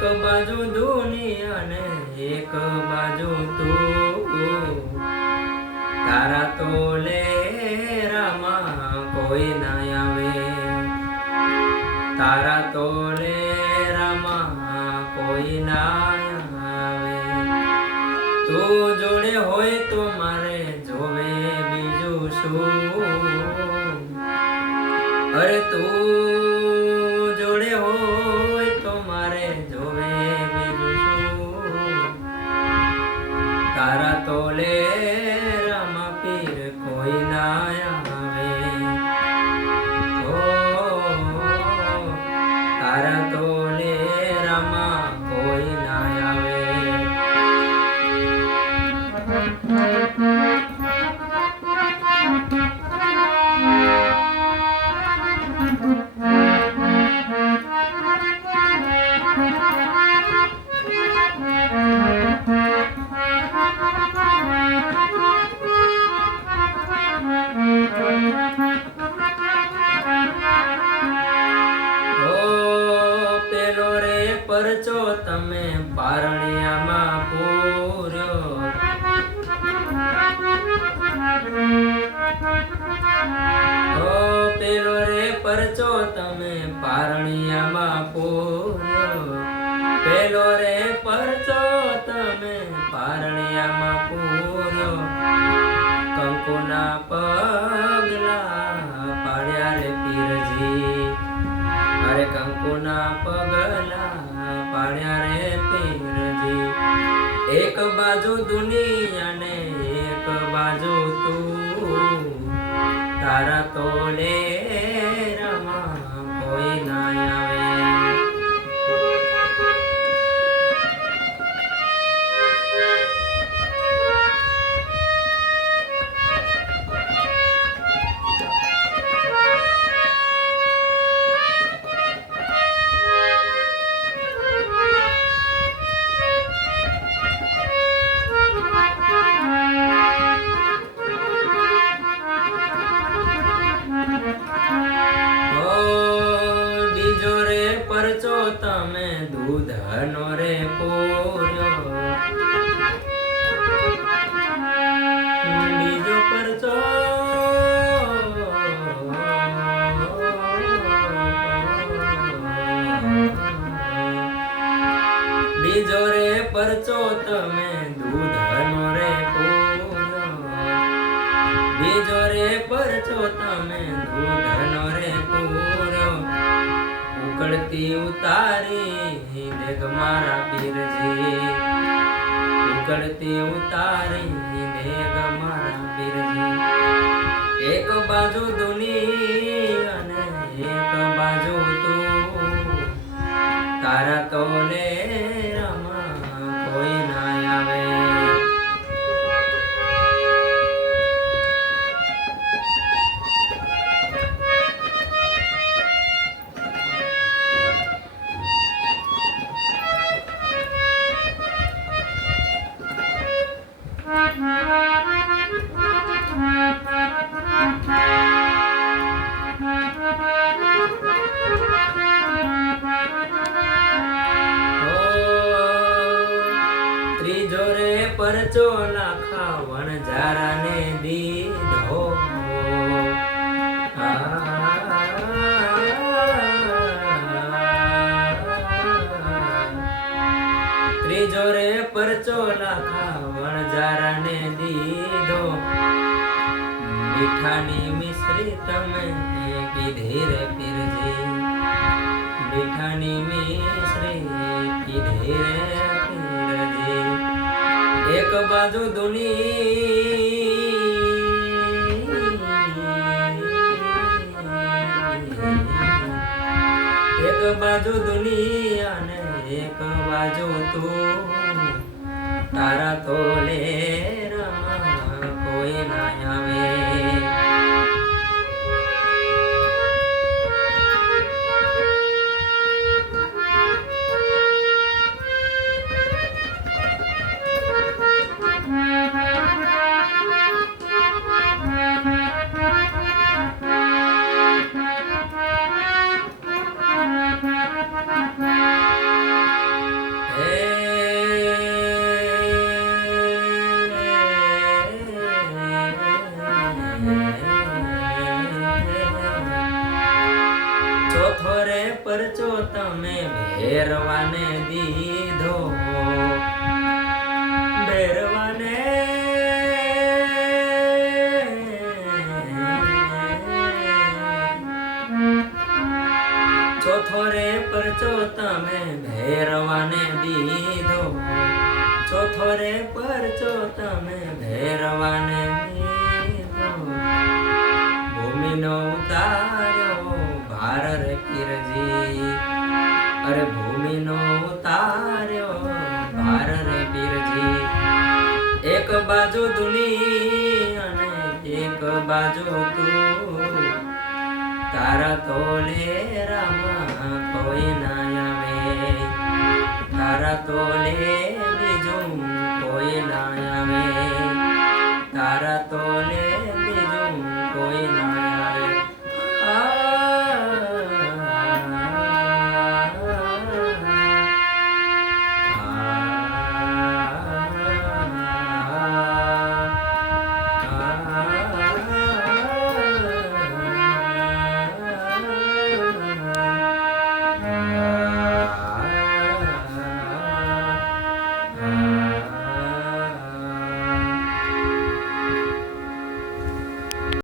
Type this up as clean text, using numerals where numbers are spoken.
એક બાજુ દુનિયા ને એક બાજુ તું, તારા તોલે રામા કોઈ ના આવે, તારા તોલે રામા કોઈ ના આવે। તું જોડે હોય તો મારે જોવે બીજું શું, અરે તું જોડે હોય તો મારે જોવે બીજું શું, તારા તોલે રામા પીર કોઈ ના આવે, ઓ તારા તોલે રામા કોઈ ના આવે। પરચો તમે પારણિયામાં પૂર્યો, ઓ પેલો રે પરચો તમે પારણિયામાં પૂર્યો, પેલો રે પરચો તમે પારણિયામાં પૂર્યો, કંકુના પગલા પાડ્યા રે પીરજી, અરે કંકુના પગલા પાડ્યા રે પીરજી। એક બાજુ દુનિયા ને એક બાજુ તું, તારા તોલે રામા કોઈ ના આવે। પરચો તમે દૂધનો રે પૂર્યો, બીજો પરચો બીજો રે પરચો તમે દૂધનો રે પૂર્યો, બીજો રે પરચો તમે દૂધનો રે પૂર્યો, ઉકળતી ઉતારી દેગ મારા પીરજી, ઉકળતી ઉતારી દેગ મારા પીરજી। એક બાજુ દુનિયા ને એક બાજુ તું, તારા તોલે રામા કોઈ ના આવે। ત્રીજો રે પરચો લાખા વણજારા ને દીધો, ત્રીજો રે પરચો લાખા વણજારા ને દીધો, મીઠાની મિશ્રી તમે કીધી રે પીરજી, મીઠાની મિશ્રી કીધી રે પીરજી। એક બાજુ એક બાજુ દુનિયા ને એક બાજુ તું, તારા તોલે રામા કોઈ ના આવે। ભેરવાને દીધો ભેરવાને ચોથો રે પરચો તમે ભેરવાને દીધો ચોથો રે પરચો તમે ભેરવાને દીધો ભૂમિનો ઉતાર્યો ભાર રે પીરજી અરે ભૂમિનો ઉતાર્યો ભાર રે પીરજી એક બાજુ દુનિયા અને એક બાજુ તું તારા તોલે રામા કોઈ ના આવે